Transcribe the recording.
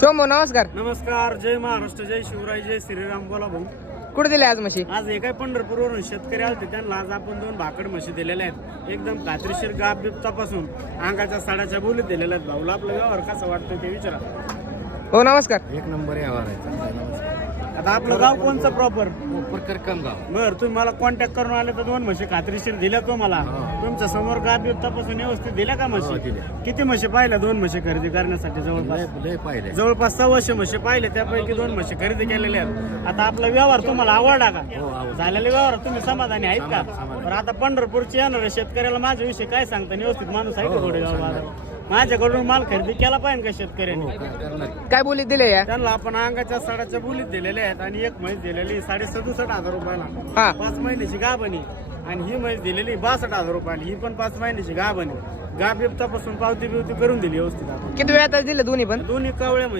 सोमो नमस्कार. नमस्कार. जय महाराष्ट्र, जय शिवराय, जय श्रीराम. बोला भाऊ. कुठे दिले आज म्हशी? आज हे काय पंढरपूरवरून शेतकरी आलते, त्यांना आज आपण 2 भाकड म्हशी दिलेल्या आहेत. एकदम खात्रीशीर गाब बीप तपासून अंगाच्या साड्याच्या बोलीत दिलेल्या आहेत. भाऊला आपला व्यवहार कसा वाटतो ते विचारा. हो नमस्कार. एक नंबर व्यवहार आहे. आता आपलं गाव कोणचं प्रॉपर? करकमगाव. बर, तुम्ही मला कॉन्टॅक्ट करून आले तर 2 म्हशी खात्रीशीर दिल्या तुम्हाला. तुमच्या समोर गाब बीप तपासून व्यवस्थित दिल्या का म्हशी? दिल्या. किती म्हशी पाहिल्या 2 म्हशी खरेदी करण्यासाठी? जवळपास 100 म्हशी पाहिले, त्यापैकी 2 म्हशी खरेदी केलेल्या आहेत. आता आपला व्यवहार तुम्हाला आवडला का? झालेला व्यवहार तुम्ही समाधानी आहेत का? तर आता पंढरपूरचे येणाऱ्या शेतकऱ्याला माझ्याविषयी काय सांगता? व्यवस्थित माणूस आहे का गोडेगाव बाजारात? माझ्याकडून माल खरेदी केला पाहिजे का शेतकऱ्यांनी? काय बोलीत दिले या? त्यांना आपण अंगाच्या साड्याच्या बोलीत दिलेल्या आहेत आणि एक म्हैस दिलेली 67,500 रुपयाला. हा 5 महिन्याची गाभणी. आणि ही म्हैस दिलेली 62,000 रुपयाला. ही पण 5 महिन्याची गाभणी. गाब तपासून पावती बिवती करून दिली व्यवस्थित आपण. किती वेळात दिले दोन्ही पण? दोन्ही कवळ्या म्हशी.